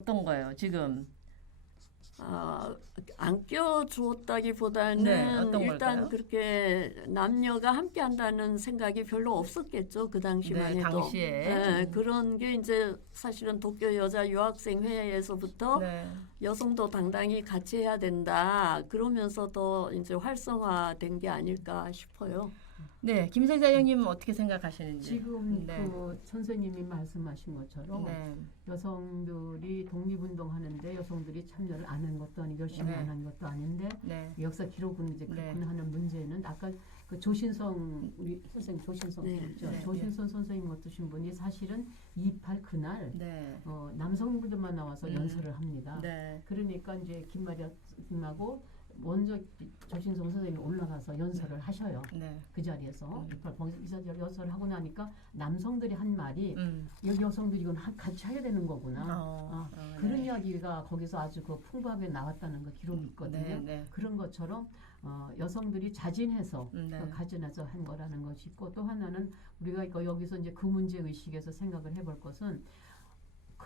어떤 거예요? 지금 아, 안 껴주었다기보다는 네, 일단 걸까요? 그렇게 남녀가 함께 한다는 생각이 별로 없었겠죠. 그 당시만 네, 해도. 당시에. 네, 그런 게 이제 사실은 도쿄 여자 유학생 회에서부터 네. 여성도 당당히 같이 해야 된다. 그러면서 더 이제 활성화된 게 아닐까 싶어요. 네, 김선장님 어떻게 생각하시는지. 지금 네. 그 선생님이 말씀하신 것처럼 네. 여성들이 독립운동 하는데 여성들이 참여를 안 한 것도 아니고 열심히 네. 안한 것도 아닌데 네. 역사 기록은 이제 네. 그렇구나 하는 문제는 아까 그 조신성 우리 선생님 조신성 네, 있죠 네, 조신성 선생님 같으신 분이 사실은 28 그날 네. 어, 남성분들만 나와서 음. 연설을 합니다. 네. 그러니까 이제 김마리아 님하고 먼저 조신성 선생님이 올라가서 연설을 하셔요. 네. 그 자리에서 음. 이빨 거기서 연설을 하고 나니까 남성들이 한 말이 음. 여기 여성들이 이건 하- 같이 하게 되는 거구나. 어, 아, 어, 그런 네. 이야기가 거기서 아주 그 풍부하게 나왔다는 거 기록이 있거든요. 네, 네. 그런 것처럼 어, 여성들이 자진해서 음, 네. 어, 가진해서 한 거라는 것이 있고 또 하나는 우리가 이거 여기서 이제 그 문제 의식에서 생각을 해볼 것은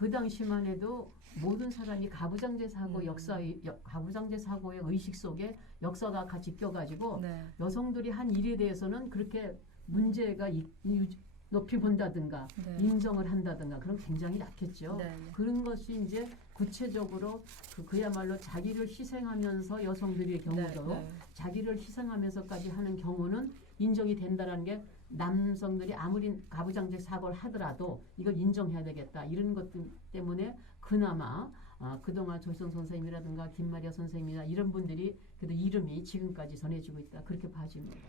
그 당시만 해도 모든 사람이 가부장제 사고 음. 역사 가부장제 사고의 의식 속에 역사가 같이 껴가지고 네. 여성들이 한 일에 대해서는 그렇게 문제가 이- 이- 높이 본다든가 네. 인정을 한다든가 그럼 굉장히 약했죠. 네, 네. 그런 것이 이제 구체적으로 그, 그야말로 자기를 희생하면서 여성들의 경우도 네, 네. 자기를 희생하면서까지 하는 경우는 인정이 된다라는 게 남성들이 아무리 가부장제 사고를 하더라도 이걸 인정해야 되겠다 이런 것들 때문에 그나마 아, 그동안 조성 선생님이라든가 김마리아 선생님이나 이런 분들이 그래도 이름이 지금까지 전해지고 있다 그렇게 봐집니다.